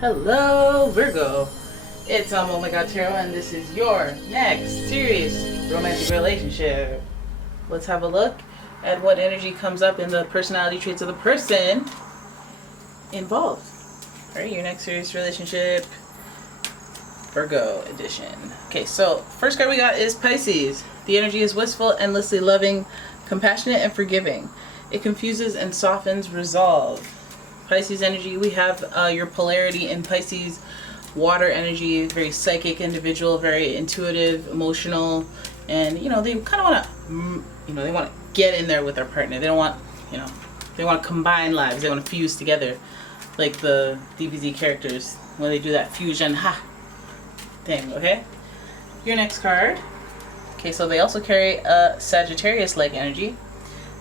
Hello, Virgo. It's umomgtarot, and this is your next serious romantic relationship. Let's have a look at what energy comes up in the personality traits of the person involved. All right, your next serious relationship, Virgo edition. Okay, so first card we got is Pisces. The energy is wistful, endlessly loving, compassionate, and forgiving. It confuses and softens resolve. Pisces energy, we have your polarity in Pisces. Water energy, very psychic individual, very intuitive, emotional, and they kind of want to, they want to get in there with their partner. They don't want, they want to combine lives. They want to fuse together, like the DBZ characters when they do that fusion. Ha, thing. Okay. Your next card. Okay, so they also carry a Sagittarius-like energy.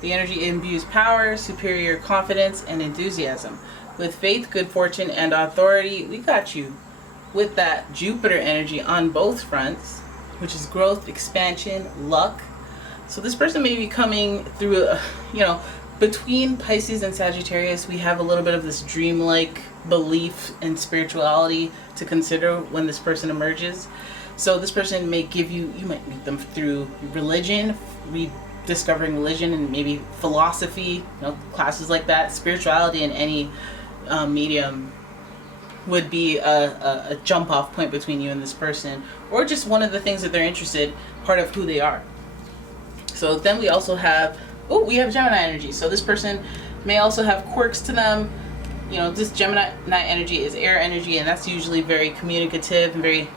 The energy imbues power, superior confidence, and enthusiasm. With faith, good fortune, and authority, we got you with that Jupiter energy on both fronts, which is growth, expansion, luck. So this person may be coming through, between Pisces and Sagittarius, we have a little bit of this dreamlike belief and spirituality to consider when this person emerges. So this person may give you might meet them through religion, discovering religion, and maybe philosophy, classes like that. Spirituality in any medium would be a jump off point between you and this person, or just one of the things that they're interested, part of who they are. So then we also have, we have Gemini energy. So this person may also have quirks to them. This Gemini energy is air energy, and that's usually very communicative and very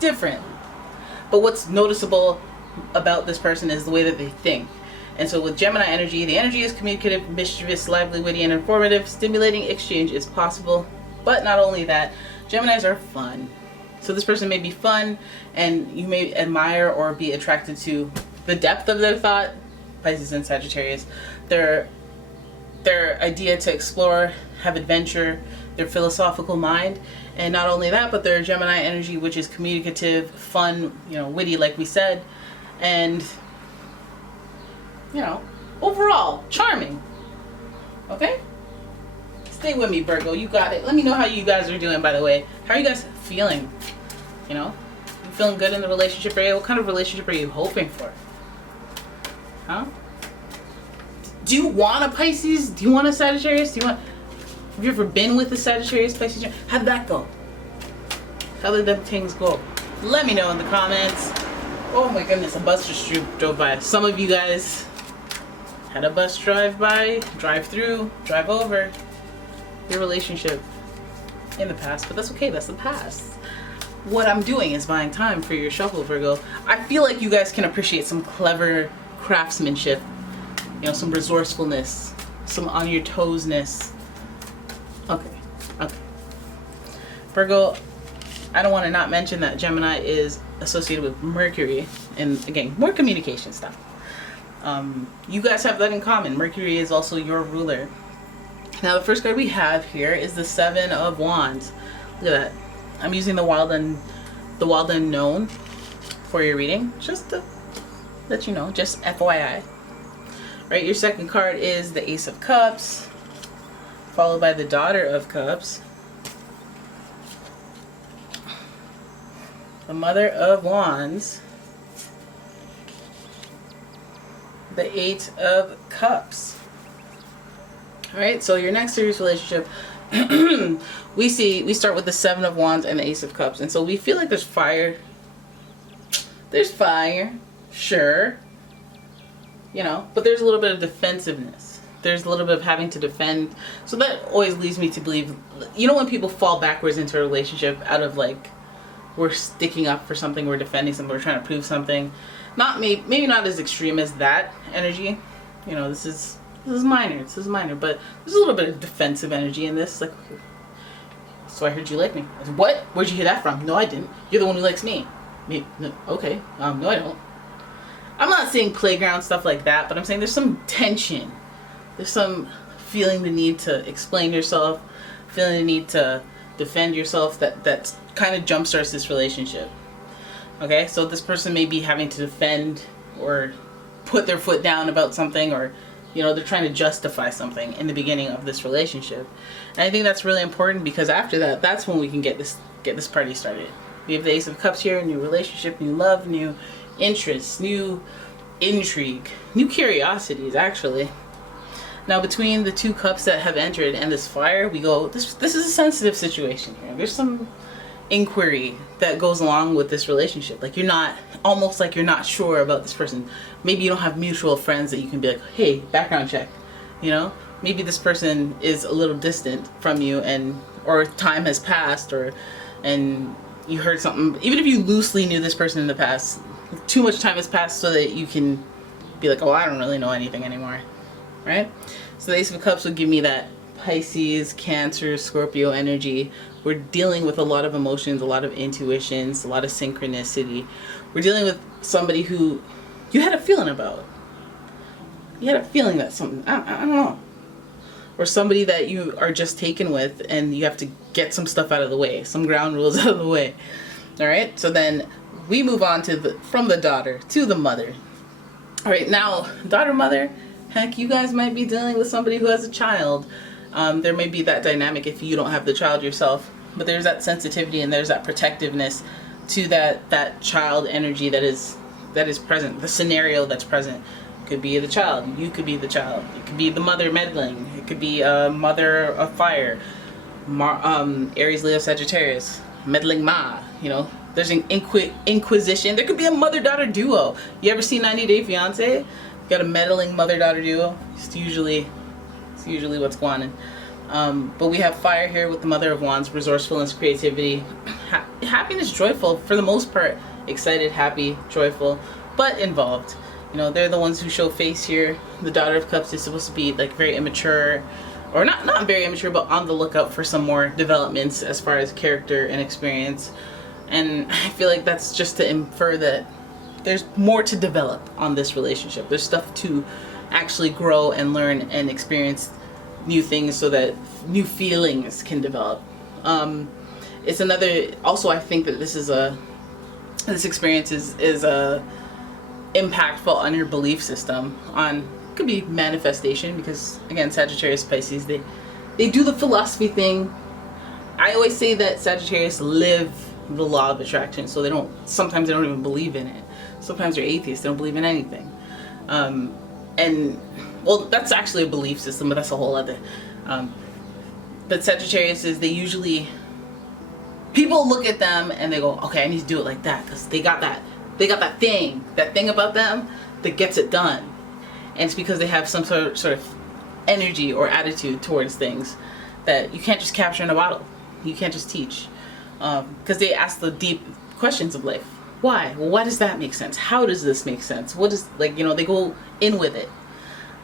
different. But what's noticeable about this person is the way that they think. And so with Gemini energy, the energy is communicative, mischievous, lively, witty, and informative. Stimulating exchange is possible. But not only that, Geminis are fun. So this person may be fun, and you may admire or be attracted to the depth of their thought. Pisces and Sagittarius, their idea to explore, have adventure, their philosophical mind. And not only that, but their Gemini energy, which is communicative, fun, witty, like we said, and overall charming. Okay, stay with me, Virgo. You got it. Let me know how you guys are doing, by the way. How are you guys feeling? You feeling good in the relationship area? What kind of relationship are you hoping for? Huh? Do you want a Pisces? Do you want a Sagittarius? Have you ever been with a Sagittarius, Pisces? How'd that go? How did them things go? Let me know in the comments. Oh my goodness, a bus just drove by. Some of you guys had a bus drive by, drive through, drive over your relationship in the past, but that's okay, that's the past. What I'm doing is buying time for your shuffle, Virgo. I feel like you guys can appreciate some clever craftsmanship, some resourcefulness, some on your toesness. Okay. Virgo, I don't want to not mention that Gemini is associated with Mercury, and again, more communication stuff. You guys have that in common. Mercury is also your ruler. Now the first card we have here is the Seven of Wands. Look at that. I'm using the Wild Unknown for your reading, just to let you know, just FYI. Right, your second card is the Ace of Cups, followed by the Daughter of Cups, the Mother of Wands, the Eight of Cups. All right, so your next serious relationship, we start with the Seven of Wands and the Ace of Cups, and so we feel like there's fire. There's fire, sure, but there's a little bit of defensiveness. There's a little bit of having to defend. So that always leads me to believe, when people fall backwards into a relationship out of we're sticking up for something, we're defending something, we're trying to prove something. Maybe not as extreme as that energy. This is minor, but there's a little bit of defensive energy in this. So I heard you like me. I said, what? Where'd you hear that from? No, I didn't. You're the one who likes me. No, okay. No, I don't. I'm not saying playground stuff like that, but I'm saying there's some tension. There's some feeling the need to explain yourself, feeling the need to defend yourself that kind of jumpstarts this relationship. Okay, so this person may be having to defend or put their foot down about something, or You know, they're trying to justify something in the beginning of this relationship. And I think that's really important, because after that, that's when we can get this party started. We have the Ace of Cups here, new relationship, new love, new interests, new intrigue, new curiosities, actually. Now, between the 2 cups that have entered and this fire, we go, this is a sensitive situation here. There's some inquiry that goes along with this relationship. Like, you're not, almost like you're not sure about this person. Maybe you don't have mutual friends that you can be like, hey, background check, you know? Maybe this person is a little distant from you, and or time has passed, and you heard something. Even if you loosely knew this person in the past, too much time has passed so that you can be like, oh, I don't really know anything anymore, right? So the Ace of Cups would give me that Pisces, Cancer, Scorpio energy. We're dealing with a lot of emotions, a lot of intuitions, a lot of synchronicity. We're dealing with somebody who you had a feeling about. You had a feeling that something, I don't know. Or somebody that you are just taken with, and you have to get some stuff out of the way, some ground rules out of the way. All right, so then we move on to from the daughter to the mother. All right, now, daughter, mother, heck, you guys might be dealing with somebody who has a child. There may be that dynamic if you don't have the child yourself, but there's that sensitivity and there's that protectiveness to that child energy that is present, the scenario that's present. Could be the child, you could be the child, it could be the mother meddling, it could be a mother of fire, Aries, Leo, Sagittarius, meddling ma, you know. There's an inquisition. There could be a mother-daughter duo. You ever seen 90 Day Fiance? You got a meddling mother-daughter duo. It's usually what's going on. But we have fire here with the Mother of Wands, resourcefulness, creativity, happiness, joyful for the most part, excited, happy, joyful, but involved. You know, they're the ones who show face here. The Daughter of Cups is supposed to be like very immature, or not very immature, but on the lookout for some more developments as far as character and experience. And I feel like that's just to infer that there's more to develop on this relationship. There's stuff to actually grow and learn and experience new things so that new feelings can develop. It's another, also I think that this experience is impactful on your belief system, on, could be manifestation, because again, Sagittarius, Pisces, they do the philosophy thing. I always say that Sagittarius live the law of attraction, so sometimes they don't even believe in it. Sometimes they're atheists, they don't believe in anything. And well, that's actually a belief system, but that's a whole other. But Sagittarius is, people look at them and they go, okay, I need to do it like that, because they got that thing about them that gets it done. And it's because they have some sort of energy or attitude towards things that you can't just capture in a bottle. You can't just teach. Because they ask the deep questions of life. Why? Well, why does that make sense? How does this make sense? What is, like, you know, they go in with it.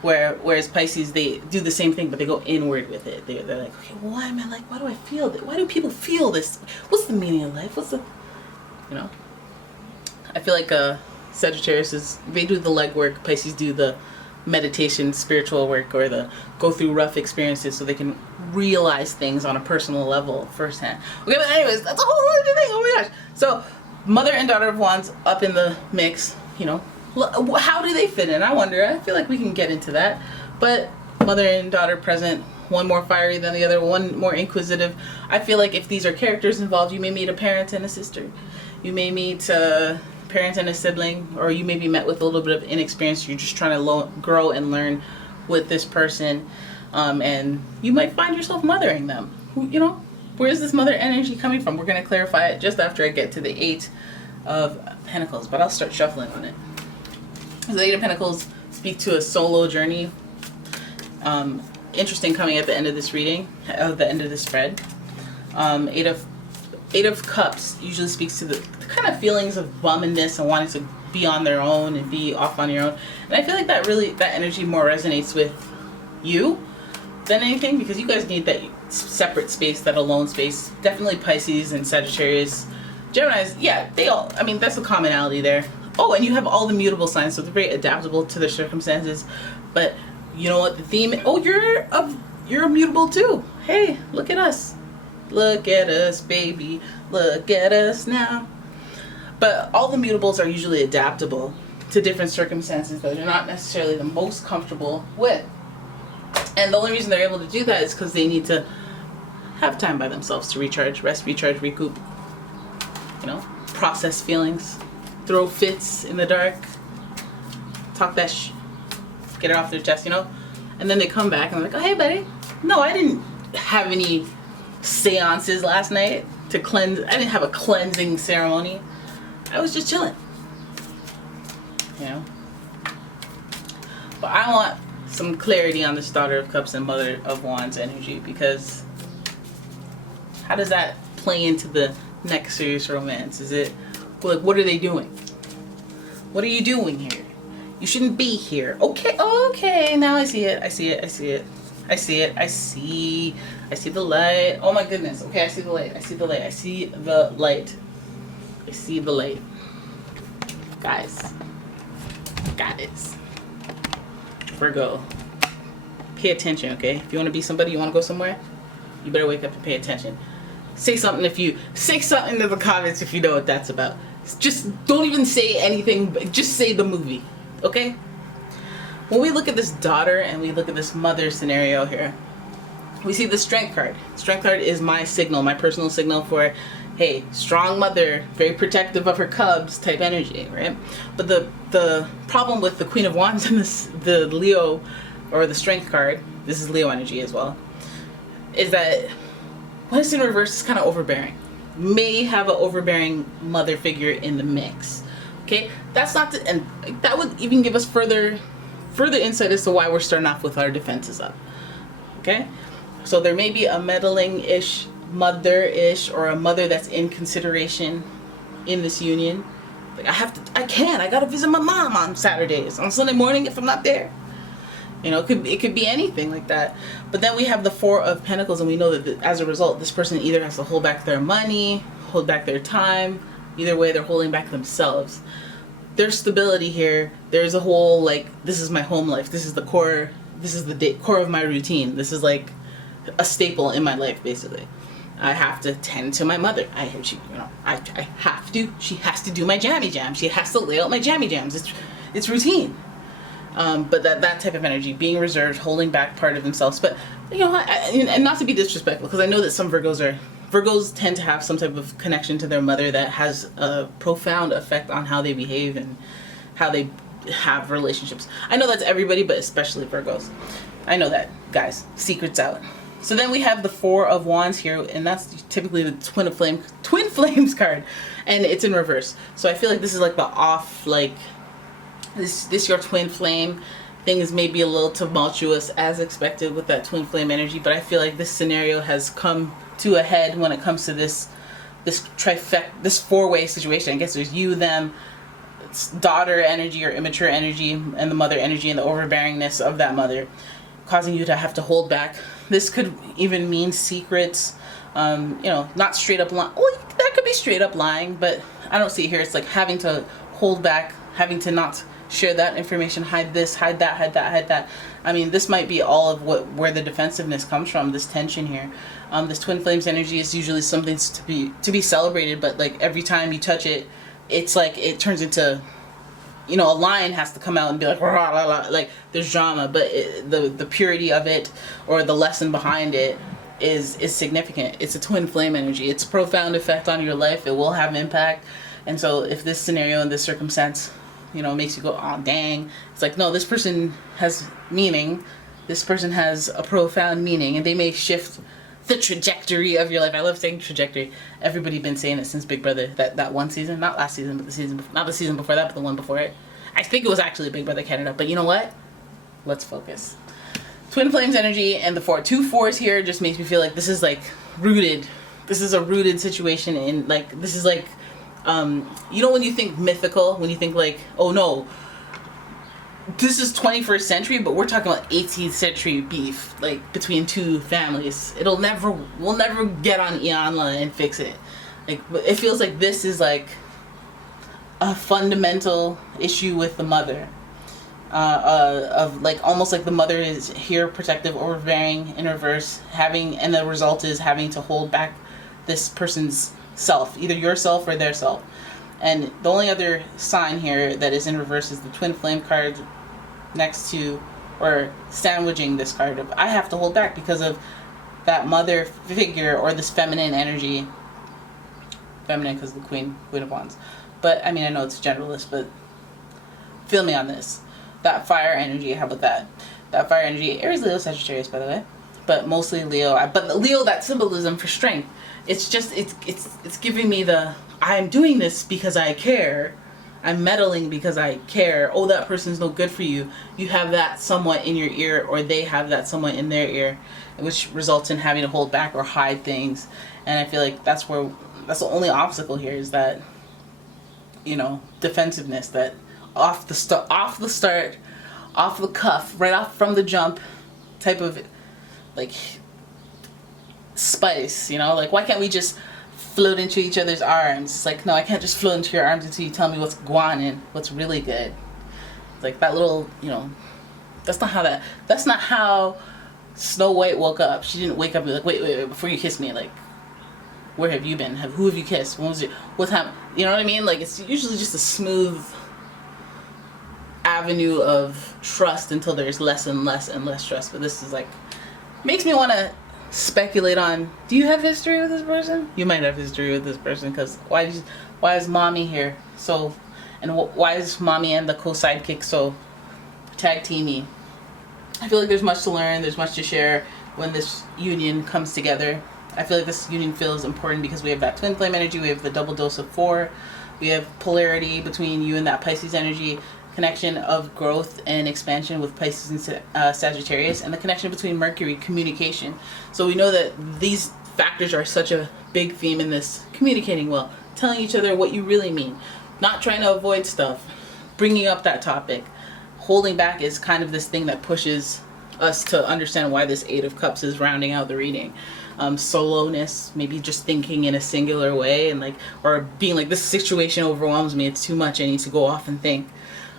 Whereas Pisces, they do the same thing, but they go inward with it. They're like, okay, well, why am I like, why do I feel this? Why do people feel this? What's the meaning of life? What's the, you know? I feel like Sagittarius they do the legwork. Pisces do the meditation, spiritual work, or the go through rough experiences so they can realize things on a personal level firsthand. Okay, but anyways, that's a whole other thing. Oh my gosh. So, Mother and Daughter of Wands up in the mix, you know. How do they fit in? I wonder. I feel like we can get into that. But Mother and Daughter present, one more fiery than the other, one more inquisitive. I feel like if these are characters involved, you may meet a parent and a sister. You may meet a parent and a sibling, or you may be met with a little bit of inexperience. You're just trying to grow and learn with this person. And you might find yourself mothering them. You know, where is this mother energy coming from? We're going to clarify it just after I get to the 8 of Pentacles, but I'll start shuffling on it. So the 8 of Pentacles speak to a solo journey. Interesting coming at the end of this reading, at the end of this spread. 8 of Cups usually speaks to the kind of feelings of bummedness and wanting to be on their own and be off on your own. And I feel like that energy more resonates with you than anything, because you guys need that separate space, that alone space. Definitely Pisces and Sagittarius. Geminis, yeah, that's a commonality there. Oh, and you have all the mutable signs, so they're very adaptable to their circumstances. But you know what the theme is? Oh, you're mutable too. Hey, look at us. Look at us, baby. Look at us now. But all the mutables are usually adaptable. to different circumstances that they're not necessarily the most comfortable with. And the only reason they're able to do that is because they need to have time by themselves to recharge, rest, recharge, recoup, you know, process feelings, throw fits in the dark, talk that get it off their chest, you know? And then they come back and they're like, oh, hey, buddy. No, I didn't have any seances last night to cleanse. I didn't have a cleansing ceremony. I was just chilling, you know? But I want some clarity on this Daughter of Cups and Mother of Wands energy, because how does that play into the next serious romance? Is it, like, what are they doing? What are you doing here? You shouldn't be here. Okay, okay, now I see it. I see it. I see it. I see it. I see the light. Oh my goodness. Okay, I see the light. I see the light. I see the light. I see the light. Guys. Virgo. Pay attention, okay? If you want to be somebody, you want to go somewhere, you better wake up and pay attention. Say something in the comments if you know what that's about. Just don't even say anything, but just say the movie, okay? When we look at this daughter and we look at this mother scenario here, we see the Strength card. Strength card is my signal, my personal signal for, hey, strong mother, very protective of her cubs type energy, right? But the problem with the Queen of Wands and the Leo, or the Strength card, this is Leo energy as well, is that when it's in reverse, it's kind of overbearing. May have an overbearing mother figure in the mix. Okay, that's not and that would even give us further insight as to why we're starting off with our defenses up. Okay, so there may be a meddling-ish mother-ish, or a mother that's in consideration in this union. Like, I gotta visit my mom on Saturdays, on Sunday morning if I'm not there. You know, it could be anything like that. But then we have the Four of Pentacles, and we know that as a result, this person either has to hold back their money, hold back their time. Either way, they're holding back themselves. There's stability here. There's a whole, like, this is my home life. This is the core. This is the core of my routine. This is like a staple in my life, basically. I have to tend to my mother. I have to. She has to do my jammy jam. She has to lay out my jammy jams. It's routine. But that type of energy, being reserved, holding back part of themselves. But, you know, and not to be disrespectful, because I know that some Virgos tend to have some type of connection to their mother that has a profound effect on how they behave and how they have relationships. I know that's everybody, but especially Virgos. I know that, guys. Secrets out. So then we have the Four of Wands here, and that's typically the Twin Flames card, and it's in reverse. So I feel like this is like the off, like, this your twin flame thing is maybe a little tumultuous as expected with that twin flame energy, but I feel like this scenario has come to a head when it comes to this trifecta, this four-way situation. I guess there's you, them, it's daughter energy or immature energy, and the mother energy, and the overbearingness of that mother causing you to have to hold back. This could even mean secrets, you know, not straight up lying. Well, that could be straight up lying, but I don't see it here. It's like having to hold back, having to not share that information, hide this, hide that, hide that, hide that. I mean, this might be all of where the defensiveness comes from, this tension here. This twin flames energy is usually something to be celebrated, but like every time you touch it, it's like it turns into, you know, a lion has to come out and be like, rah, rah, rah, like there's drama, but the purity of it, or the lesson behind it, is significant. It's a twin flame energy. It's a profound effect on your life. It will have impact. And so if this scenario and this circumstance, you know, makes you go, oh dang, it's like, no, this person has meaning. This person has a profound meaning, and they may shift the trajectory of your life. I love saying trajectory. Everybody been saying it since Big Brother, that one season, not last season, but not the season before that, but the one before it. I think it was actually Big Brother Canada, but you know what? Let's focus. Twin flames energy and the two fours here just makes me feel like this is like rooted. This is a rooted situation, in like, this is like, you know, when you think mythical, when you think like, oh no, this is 21st century, but we're talking about 18th century beef, like between two families. We'll never get on Ianla and fix it. Like, it feels like this is like a fundamental issue with the mother, of like, almost like the mother is here protective, overbearing in reverse, and the result is having to hold back this person's self, either yourself or their self. And the only other sign here that is in reverse is the twin flame card next to, or sandwiching this card of, I have to hold back because of that mother figure or this feminine energy. Feminine because the queen of wands. But I mean, I know it's generalist, but feel me on this. That fire energy, how about that? That fire energy, Aries, Leo, Sagittarius, by the way. But mostly Leo. But Leo, that symbolism for strength. It's just, it's giving me the, I'm doing this because I care. I'm meddling because I care. Oh, that person's no good for you. You have that somewhat in your ear, or they have that somewhat in their ear, which results in having to hold back or hide things. And I feel like that's the only obstacle here is that, you know, defensiveness, that off the start, off the cuff, right off from the jump type of like spice, you know, like why can't we just float into each other's arms? It's like, no, I can't just float into your arms until you tell me what's going and what's really good. It's like that little, you know, that's not how Snow White woke up. She didn't wake up and be like, wait, before you kiss me, like, where have you been? Who have you kissed? When was it? What time? You know what I mean? Like, it's usually just a smooth avenue of trust until there's less and less and less trust. But this is like, makes me want to speculate on, do you have history with this person? You might have history with this person, because why is mommy here? So, and why is mommy and the co-sidekick so tag teamy? I feel like there's much to learn, there's much to share when this union comes together. I feel like this union feels important because we have that twin flame energy, we have the double dose of 4, we have polarity between you and that Pisces energy, connection of growth and expansion with Pisces and Sagittarius, and the connection between Mercury, communication. So we know that these factors are such a big theme in this communicating well, telling each other what you really mean, not trying to avoid stuff, bringing up that topic. Holding back is kind of this thing that pushes us to understand why this 8 of Cups is rounding out the reading. Solowness, maybe just thinking in a singular way, and like, or being like, this situation overwhelms me, it's too much, I need to go off and think.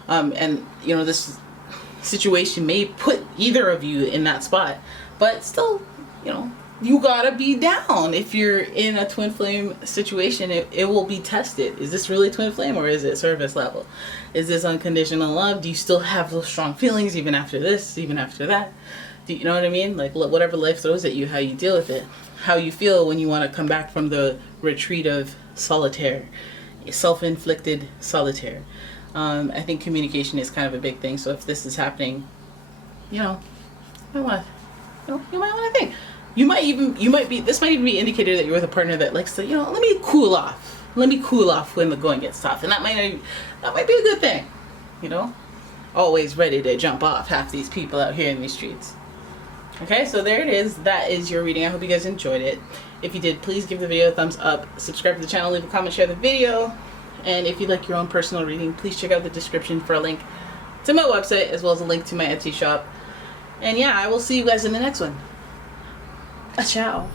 And you know, this situation may put either of you in that spot, but still, you know, you gotta be down. If you're in a twin flame situation, it will be tested. Is this really twin flame, or is it service level? Is this unconditional love? Do you still have those strong feelings even after this, even after that? Do you know what I mean? Like, whatever life throws at you, how you deal with it, how you feel when you want to come back from the retreat of solitaire, self-inflicted solitaire. I think communication is kind of a big thing. So if this is happening, you know, you might want to think. This might even be indicator that you're with a partner that likes to, you know, let me cool off when the going gets tough, and that might be a good thing, you know. Always ready to jump off, half these people out here in these streets. Okay, so there it is. That is your reading. I hope you guys enjoyed it. If you did, please give the video a thumbs up, subscribe to the channel, leave a comment, share the video. And if you'd like your own personal reading, please check out the description for a link to my website, as well as a link to my Etsy shop. And yeah, I will see you guys in the next one. Ciao.